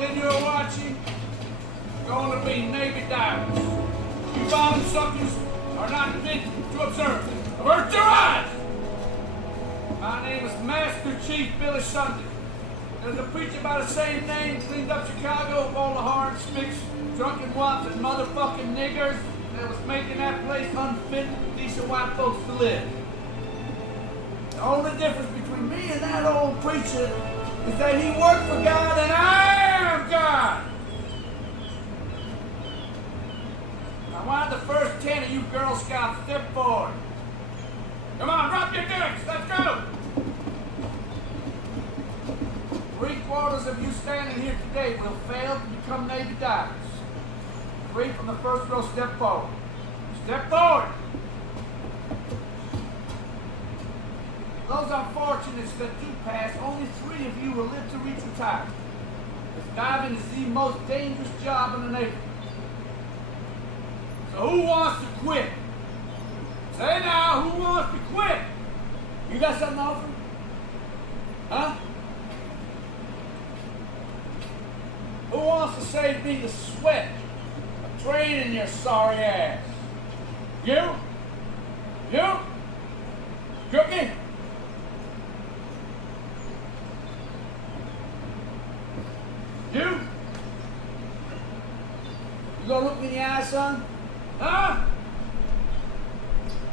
then you're watching going to be Navy divers. You bottom suckers are not fit to observe. Avert your eyes! My name is Master Chief Billy Sunday. There's a preacher by the same name cleaned up Chicago of all the hard smicks, drunken wops, and motherfucking niggers that was making that place unfit for decent white folks to live. The only difference between me and that old preacher is that he worked for God and I am God. I want the first 10 of you Girl Scouts step forward. Come on, drop your dicks, let's go! 3/4 of you standing here today will fail to become Navy divers. 3 from the first row, step forward. Step forward! Those unfortunates that do pass, only 3 of you will live to reach retirement. Because diving is the most dangerous job in the Navy. So who wants to quit? Say now, who wants to quit? You got something to offer? Huh? Who wants to save me the sweat of training your sorry ass? You? You? Cookie? You? You gonna look me in the eye, son? Huh?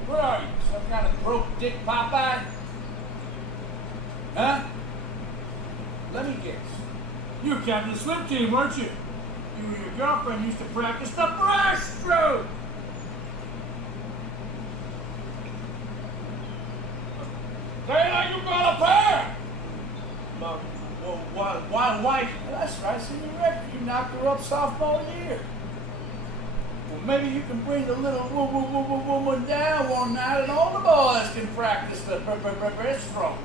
Where are you? Some kind of broke dick Popeye? Huh? Let me guess. You were captain of the swim team, weren't you? You and your girlfriend used to practice the breaststroke. Say like you got a pair. Why? That's right, senior record. You knocked her up sophomore year. Well, maybe you can bring the little woman down one night and all the boys can practice the breaststroke.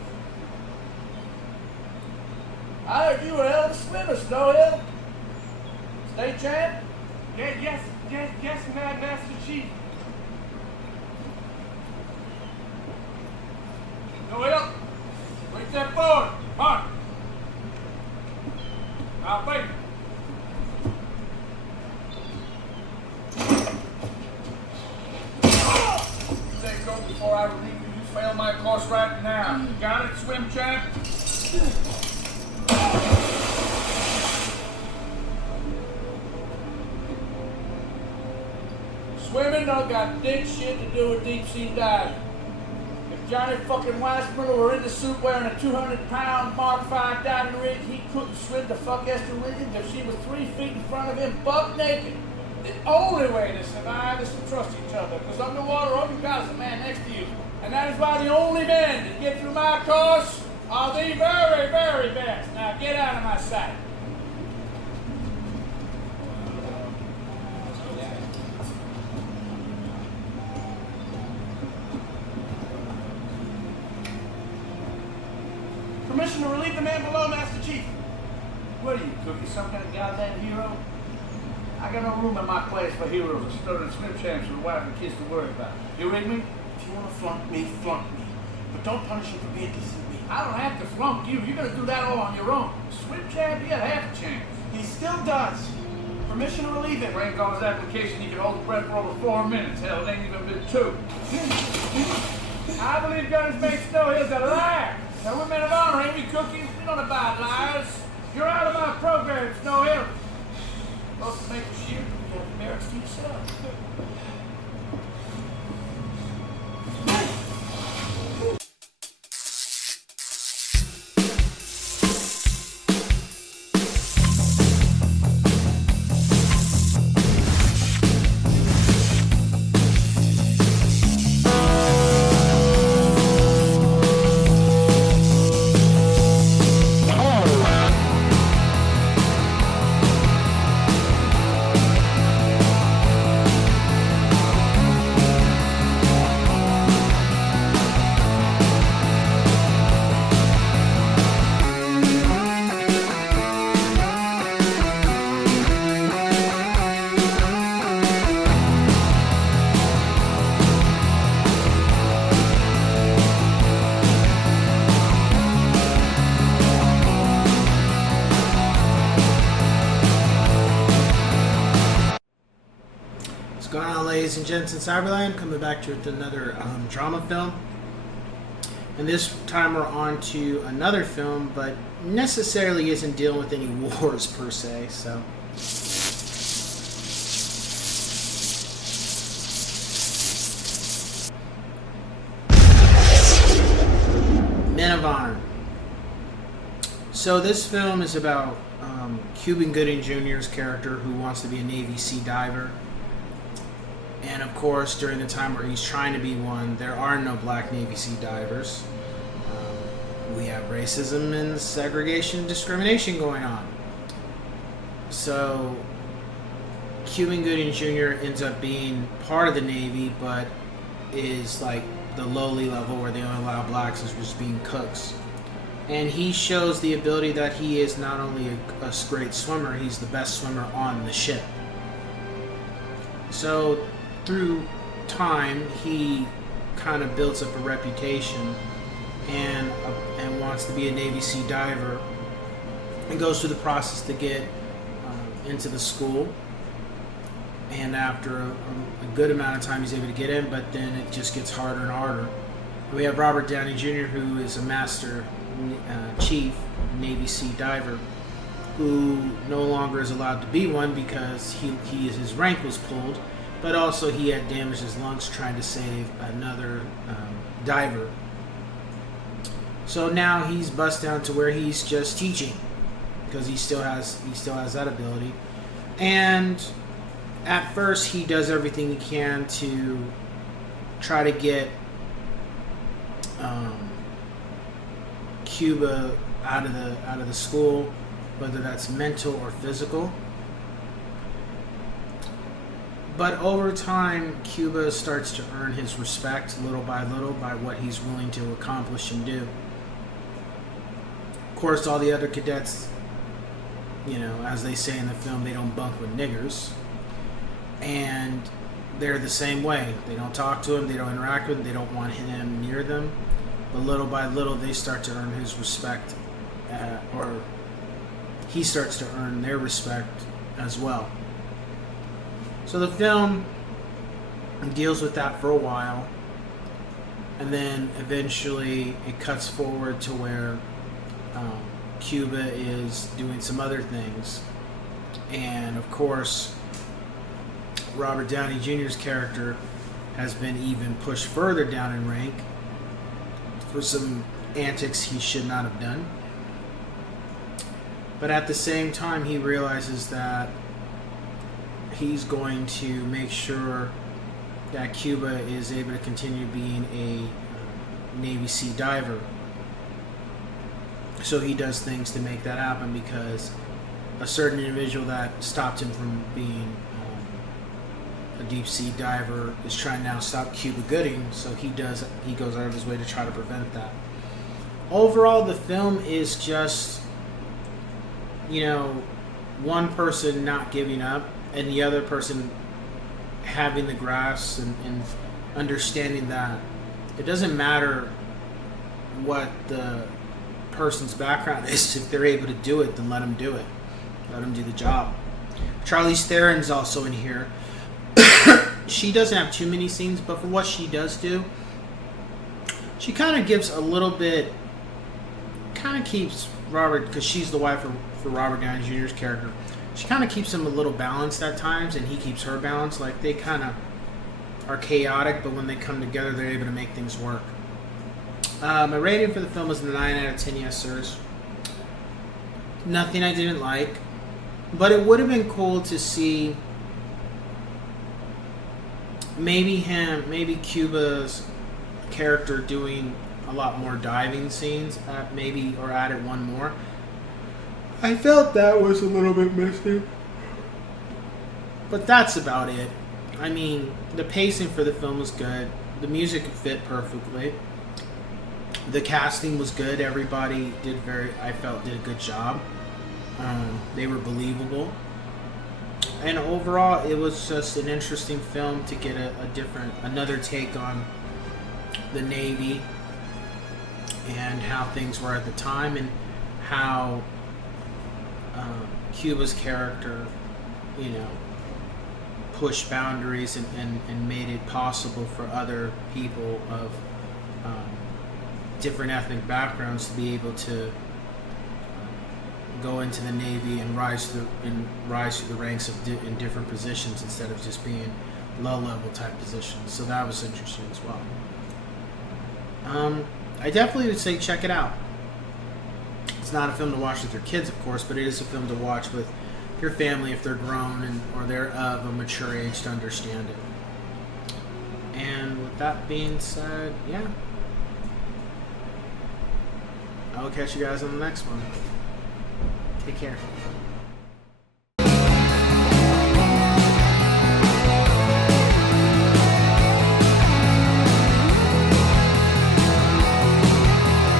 I heard you were a hell of a swimmer, Snowhill. State champ? Yes, Master Chief. Snowhill, bring that forward. Come on. Now, wait. You take go before I relieve you. You fail my course right now. You got it, swim champ? Swimming don't got dick shit to do with deep sea diving. If Johnny fucking Weissmuller were in the suit wearing a 200-pound Mark V diving rig, he couldn't swim to fuck Esther Williams if she was 3 feet in front of him, buck naked. The only way to survive is to trust each other, because underwater all you got is a man next to you. And that is why the only men that get through my course are the very, very best. Now get out of my sight. Permission to relieve the man below, Master Chief. What are you, Cookie, some kind of goddamn hero? I got no room in my place for heroes and stuttering swim champs with a wife and kids to worry about. You read me? If you want to flunk me, flunk me. But don't punish him for being decent to me. I don't have to flunk you. You're gonna do that all on your own. Swim champ, you got half a chance. He still does. Permission to relieve him. Rank on his application, he can hold the breath for over 4 minutes. Hell, it ain't even been 2. I believe Gunner's mate Snowhill's a liar. Now, we're men of honor, ain't we, Cookie? We don't abide liars. You're out of my program, Snowhill. Supposed to make a shield, you have the barracks to yourself. ladies and gents in Cyberland, coming back to you with another drama film. And this time we're on to another film, but necessarily isn't dealing with any wars per se, so... Men of Honor. So this film is about Cuba Gooding Jr.'s character who wants to be a Navy sea diver. And of course, during the time where he's trying to be one, there are no black Navy sea divers. We have racism and segregation and discrimination going on. So Cuba Gooding Jr. ends up being part of the Navy, but is like the lowly level where they only allow blacks as just being cooks. And he shows the ability that he is not only a great swimmer, he's the best swimmer on the ship. So through time, he kind of builds up a reputation and wants to be a Navy sea diver, and goes through the process to get into the school. And after a good amount of time, he's able to get in, but then it just gets harder and harder. We have Robert Downey Jr., who is a master chief Navy sea diver, who no longer is allowed to be one because his rank was pulled, but also he had damaged his lungs trying to save another diver. So now he's bust down to where he's just teaching because he still has that ability. And at first he does everything he can to try to get Cuba out of the school, whether that's mental or physical. But over time, Cuba starts to earn his respect little by what he's willing to accomplish and do. Of course, all the other cadets, as they say in the film, they don't bunk with niggers. And they're the same way. They don't talk to him, they don't interact with him, they don't want him near them. But little by little, they start to earn his respect, or he starts to earn their respect as well. So the film deals with that for a while, and then eventually it cuts forward to where Cuba is doing some other things. And of course, Robert Downey Jr.'s character has been even pushed further down in rank for some antics he should not have done. But at the same time, he realizes that he's going to make sure that Cuba is able to continue being a Navy sea diver. So he does things to make that happen, because a certain individual that stopped him from being a deep sea diver is trying to now stop Cuba Gooding, so he goes out of his way to try to prevent that. Overall, the film is just, one person not giving up and the other person having the grasp and understanding that it doesn't matter what the person's background is. If they're able to do it, then let them do it. Let them do the job. Charlize Theron's also in here. She doesn't have too many scenes, but for what she does do, she kind of gives a little bit, keeps Robert, because she's the wife for Robert Downey Jr.'s character, she kind of keeps him a little balanced at times, and he keeps her balanced. Like, they kind of are chaotic, but when they come together, they're able to make things work. My rating for the film is a 9 out of 10 yes sirs. Nothing I didn't like, but it would have been cool to see maybe Cuba's character doing a lot more diving scenes, or added one more. I felt that was a little bit missing, but that's about it. I mean, the pacing for the film was good. The music fit perfectly. The casting was good. Everybody did a good job. They were believable. And overall, it was just an interesting film to get another take on the Navy and how things were at the time, and how Cuba's character, pushed boundaries and made it possible for other people of different ethnic backgrounds to be able to go into the Navy and rise through the ranks in different positions instead of just being low-level type positions. So that was interesting as well. I definitely would say check it out. It's not a film to watch with your kids, of course, but it is a film to watch with your family if they're grown or they're of a mature age to understand it. And with that being said, yeah. I will catch you guys on the next one. Take care.